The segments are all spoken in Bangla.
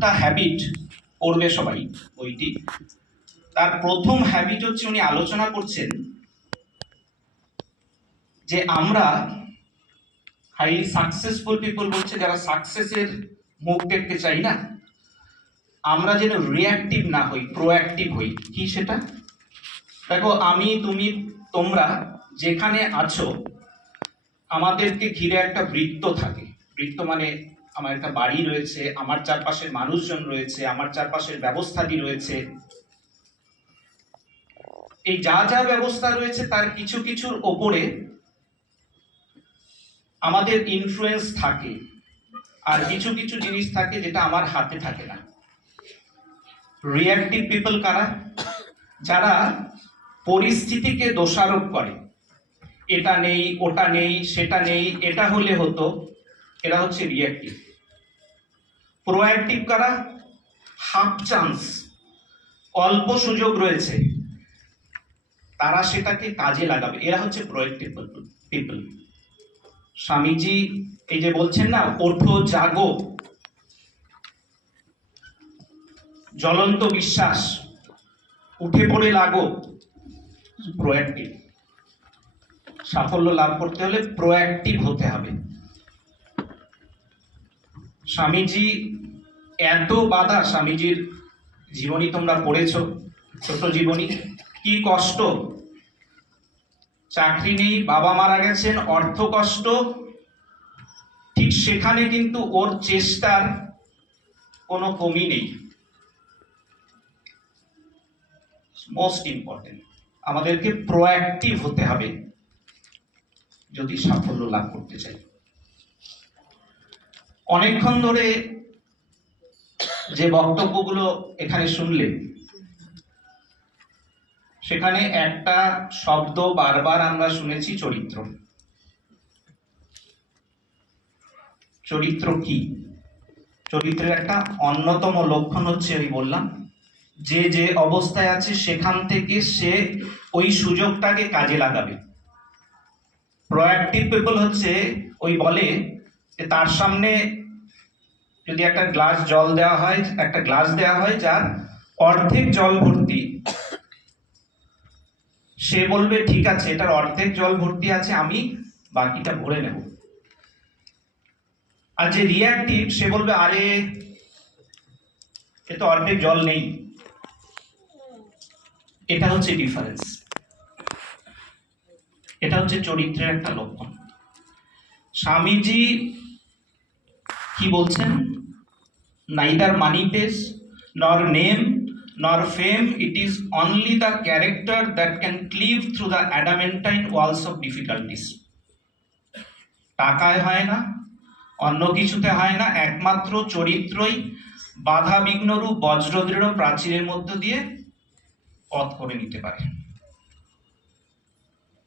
সাতটা হ্যাবিট করবে সবাই, বইটি। তার প্রথম হ্যাবিট হচ্ছে উনি আলোচনা করছেন যে আমরা হাইলি সাকসেসফুল পিপল বলছে, যারা সাকসেসের মুখ দেখতে চাই না, আমরা যেন রিয়াক্টিভ না হই প্রোঅ্যাক্টিভ হই। কি সেটা? দেখো, আমি, তুমি, তোমরা যেখানে আছো, আমাদেরকে ঘিরে একটা বৃত্ত থাকে। বৃত্ত মানে আমার একটা বাড়ি রয়েছে, আমার চারপাশের মানুষজন রয়েছে, আমার চারপাশের ব্যবস্থাটি রয়েছে। এই যা যা ব্যবস্থা রয়েছে তার কিছু কিছুর ওপরে আমাদের ইনফ্লুয়েন্স থাকে, আর কিছু কিছু জিনিস থাকে যেটা আমার হাতে থাকে না। রিয়াক্টিভ পিপল কারা? যারা পরিস্থিতিকে দোষারোপ করে। এটা নেই, ওটা নেই, সেটা নেই, এটা হলে হতো, এরা হচ্ছে রিয়াক্টিভ প্রোঅ্যাক্টিভ কারা হাফ চান্স অল্প সুযোগ রয়েছে। তারা সেটাকে কাজে লাগাবে। এরা হচ্ছে প্রোঅ্যাক্টিভ পিপল স্বামীজি এই যে বলছেন না, ওঠো, জাগো। জ্বলন্ত বিশ্বাস, উঠে পড়ে লাগো। প্রোঅ্যাক্টিভ সাফল্য লাভ করতে হলে প্রোঅ্যাক্টিভ হতে হবে। স্বামীজি এত বাধা স্বামীজির জীবনী তোমরা পড়েছ, ছোট জীবনী, কি কষ্ট? চাকরি নেই, বাবা মারা গেছেন, অর্থ কষ্ট। ঠিক সেখানে কিন্তু ওর চেষ্টার কোনো কমি নেই। মোস্ট ইম্পর্টেন্ট আমাদেরকে প্রোঅ্যাক্টিভ হতে হবে, যদি সাফল্য লাভ করতে চাই। অনেকক্ষণ ধরে যে বক্তব্যগুলো এখানে শুনলেন সেখানে একটা শব্দ বারবার আমরা শুনেছি চরিত্র। চরিত্র কি? চরিত্রের একটা অন্যতম লক্ষণ হচ্ছে আমি বললাম, যে যে অবস্থায় আছে সেখান থেকে সে ওই সুযোগটাকে কাজে লাগাবে। প্রোঅ্যাক্টিভ পিপল হচ্ছে ওই বলে যে তার সামনে যদি একটা গ্লাস জল দেওয়া হয়, একটা গ্লাস দেওয়া হয় যার অর্ধেক জল ভর্তি, সে বলবে, ঠিক আছে, এটার অর্ধেক জল ভর্তি আছে, আমি বাকিটা ভরে নেব। আর যে রিয়াক্টিভ সে বলবে, আরে, এ তো অর্ধেক জল নেই। এটা হচ্ছে ডিফারেন্স এটা হচ্ছে চরিত্রের একটা লক্ষণ। স্বামীজি কি বলছেন? Neither money pays nor name nor fame it is only the character that can cleave through the adamantine walls of difficulties টাকায় হয় না, অন্য কিছুতে হয় না, একমাত্র চরিত্রই বাধা বিঘ্নরূপ বজ্রদৃঢ় প্রাচীরের মধ্য দিয়ে পথ করে নিতে পারে।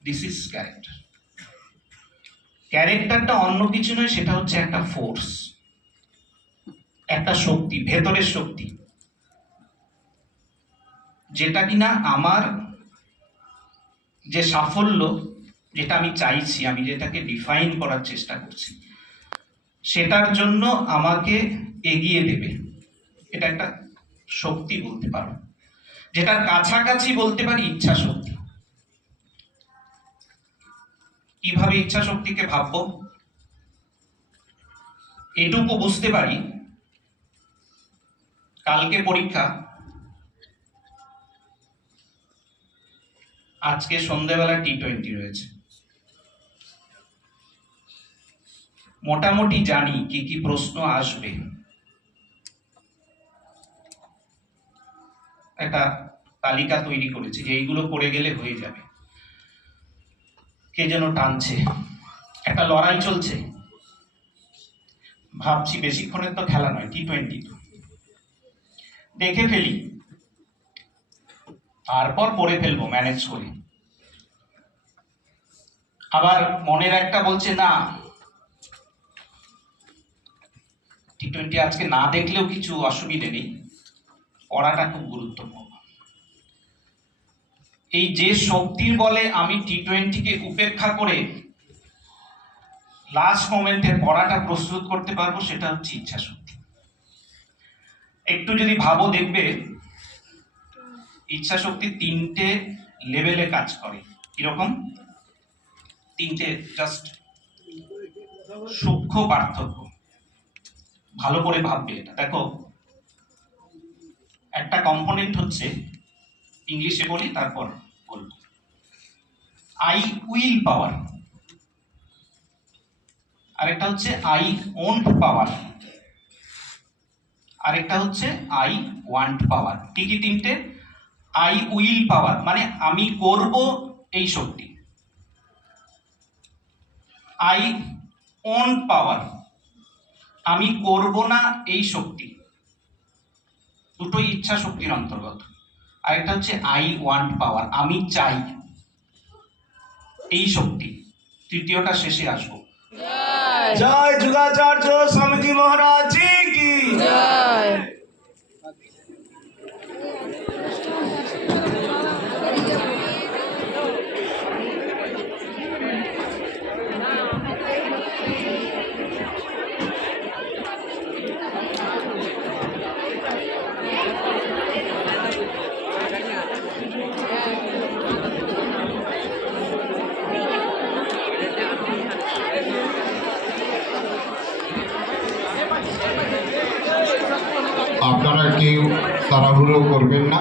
দিস ইজ ক্যারেক্টার ক্যারেক্টারটা অন্য কিছু নয়, সেটা হচ্ছে একটা ফোর্স একটা শক্তি, ভেতরের শক্তি। যেটা কিনা আমার যে সাফল্য, যেটা আমি চাইছি, আমি যেটাকে ডিফাইন করার চেষ্টা করছি, সেটার জন্য আমাকে এগিয়ে দেবে। এটা একটা শক্তি বলতে পারো। যেটার কাছাকাছি বলতে পারি ইচ্ছা শক্তি। কীভাবে ইচ্ছা শক্তিকে ভাববো? এটুকু বুঝতে পারি কালকে পরীক্ষা। আজকে সন্ধ্যেবেলা টি টোয়েন্টি রয়েছে। মোটামুটি জানি কি কি প্রশ্ন আসবে। একটা তালিকা তৈরি করেছি যে এইগুলো করে গেলে হয়ে যাবে। কে যেন টানছে। একটা লড়াই চলছে। ভাবছি বেশিক্ষণের তো খেলা নয় টি টোয়েন্টি তো। দেখে ফেলি। তারপর পড়ে ফেলব ম্যানেজ করে। আবার মনের একটা বলছে, না টি টোয়েন্টি আজকে না দেখলেও কিছু অসুবিধে নেই। পড়াটা খুব গুরুত্বপূর্ণ। এই যে শক্তির বলে আমি টি টোয়েন্টিকে উপেক্ষা করে লাস্ট মোমেন্টে পড়াটা প্রস্তুত করতে পারব, সেটা হচ্ছে ইচ্ছা শক্তি একটু যদি ভাবো দেখবে ইচ্ছা শক্তি তিনটে লেভেলে কাজ করে। কীরকম? তিনটে জাস্ট সূক্ষ্ম পার্থক্য। ভালো করে ভাববে এটা। দেখো, একটা কম্পোনেন্ট হচ্ছে ইংলিশে বলি, তারপর বলব। আই উইল পাওয়ার আরেকটা হচ্ছে আই ওন্ট পাওয়ার আরেকটা হচ্ছে আই ওয়ান্ট পাওয়ার কি কি তিনটে? আই উইল পাওয়ার মানে আমি করব এই শক্তি। আই ওন্ট পাওয়ার আমি করব না এই শক্তি। দুটোই ইচ্ছা শক্তির অন্তর্গত। আরেকটা হচ্ছে আই ওয়ান্ট পাওয়ার আমি চাই এই শক্তি। তৃতীয়টা শেষে আসব। জয় যুগাচার্য স্বামীজি মহারাজ জি কি জয় আপনারা কেউ তাড়াহুড়ো করবেন না।